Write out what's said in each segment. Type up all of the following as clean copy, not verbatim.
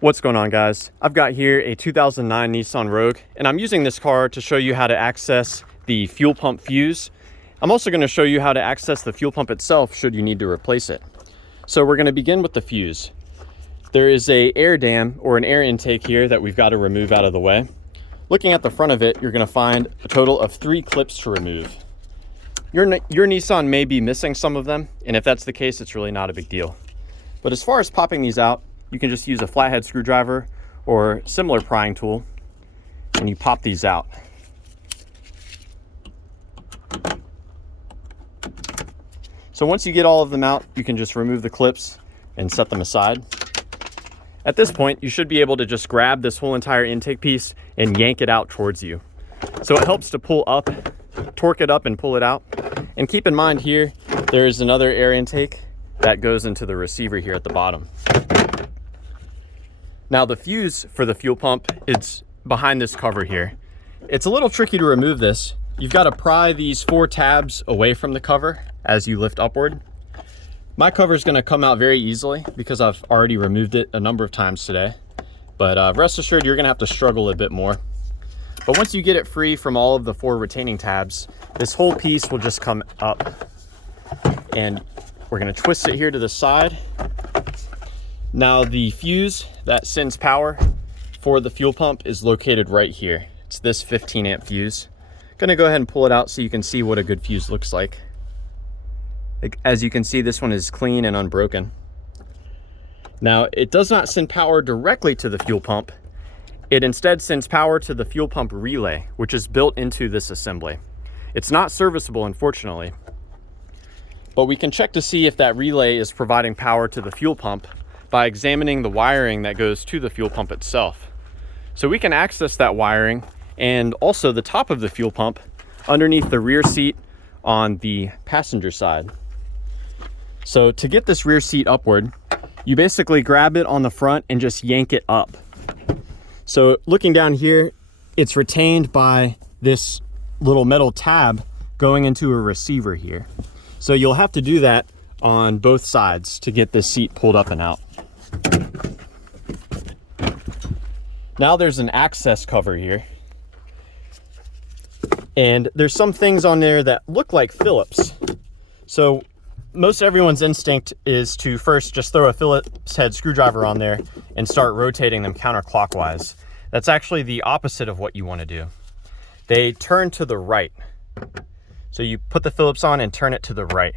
What's going on, guys? I've got here a 2009 Nissan Rogue, and I'm using this car to show you how to access the fuel pump fuse. I'm also going to show you how to access the fuel pump itself should you need to replace it. So we're going to begin with the fuse. There is an air dam or an air intake here that we've got to remove out of the way. Looking at the front of it, you're going to find a total of 3 clips to remove. Your Nissan may be missing some of them, and if that's the case, it's really not a big deal. But as far as popping these out, you can just use a flathead screwdriver or similar prying tool, and you pop these out. So once you get all of them out, you can just remove the clips and set them aside. At this point, you should be able to just grab this whole entire intake piece and yank it out towards you. So it helps to pull up, torque it up and pull it out. And keep in mind here, there is another air intake that goes into the receiver here at the bottom. Now the fuse for the fuel pump is behind this cover here. It's a little tricky to remove this. You've got to pry these 4 tabs away from the cover as you lift upward. My cover is going to come out very easily because I've already removed it a number of times today. But rest assured, you're going to have to struggle a bit more. But once you get it free from all of the 4 retaining tabs, this whole piece will just come up. And we're going to twist it here to the side. Now the fuse that sends power for the fuel pump is located right here. It's this 15 amp fuse. Gonna go ahead and pull it out so you can see what a good fuse looks like. As you can see, this one is clean and unbroken. Now it does not send power directly to the fuel pump. It instead sends power to the fuel pump relay, which is built into this assembly. It's not serviceable, unfortunately, but we can check to see if that relay is providing power to the fuel pump by examining the wiring that goes to the fuel pump itself. So we can access that wiring and also the top of the fuel pump underneath the rear seat on the passenger side. So to get this rear seat upward, you basically grab it on the front and just yank it up. So looking down here, it's retained by this little metal tab going into a receiver here. So you'll have to do that on both sides to get this seat pulled up and out. Now there's an access cover here, and there's some things on there that look like Phillips. So most everyone's instinct is to first just throw a Phillips head screwdriver on there and start rotating them counterclockwise. That's actually the opposite of what you want to do. They turn to the right. So you put the Phillips on and turn it to the right.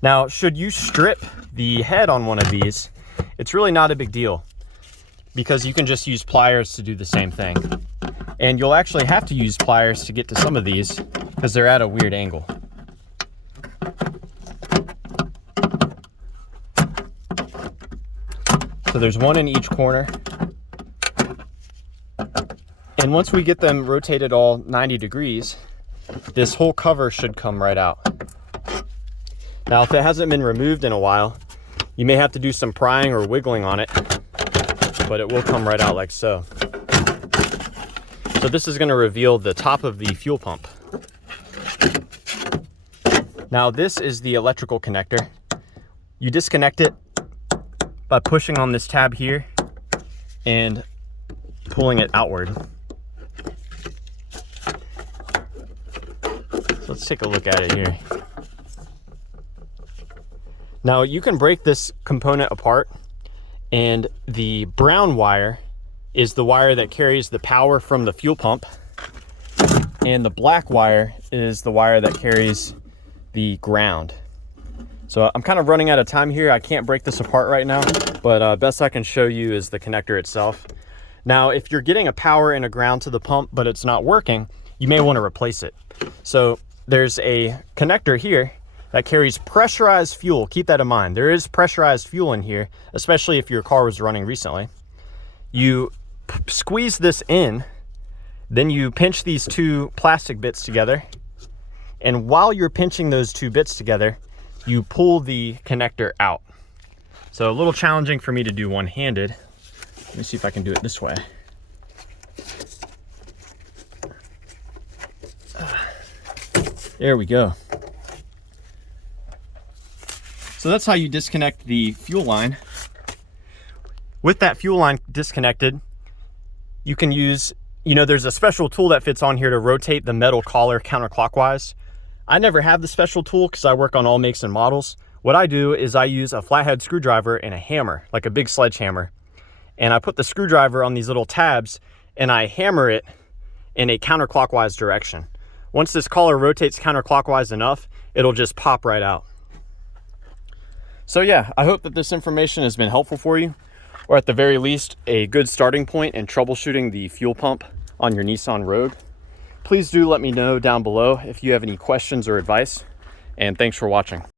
Now, should you strip the head on one of these, it's really not a big deal because you can just use pliers to do the same thing. And you'll actually have to use pliers to get to some of these because they're at a weird angle. So there's one in each corner. And once we get them rotated all 90 degrees, this whole cover should come right out. Now, if it hasn't been removed in a while, you may have to do some prying or wiggling on it, but it will come right out like so. So this is going to reveal the top of the fuel pump. Now this is the electrical connector. You disconnect it by pushing on this tab here and pulling it outward. So let's take a look at it here. Now you can break this component apart, and the brown wire is the wire that carries the power from the fuel pump, and the black wire is the wire that carries the ground. So I'm kind of running out of time here. I can't break this apart right now, but best I can show you is the connector itself. Now, if you're getting a power and a ground to the pump, but it's not working, you may want to replace it. So there's a connector here that carries pressurized fuel. Keep that in mind. There is pressurized fuel in here, especially if your car was running recently. You squeeze this in, then you pinch these 2 plastic bits together. And while you're pinching those 2 bits together, you pull the connector out. So a little challenging for me to do one-handed. Let me see if I can do it this way. There we go. So that's how you disconnect the fuel line. With that fuel line disconnected, you can use, there's a special tool that fits on here to rotate the metal collar counterclockwise. I never have the special tool because I work on all makes and models. What I do is I use a flathead screwdriver and a hammer, like a big sledgehammer. And I put the screwdriver on these little tabs and I hammer it in a counterclockwise direction. Once this collar rotates counterclockwise enough, it'll just pop right out. So yeah, I hope that this information has been helpful for you, or at the very least, a good starting point in troubleshooting the fuel pump on your Nissan Rogue. Please do let me know down below if you have any questions or advice, and thanks for watching.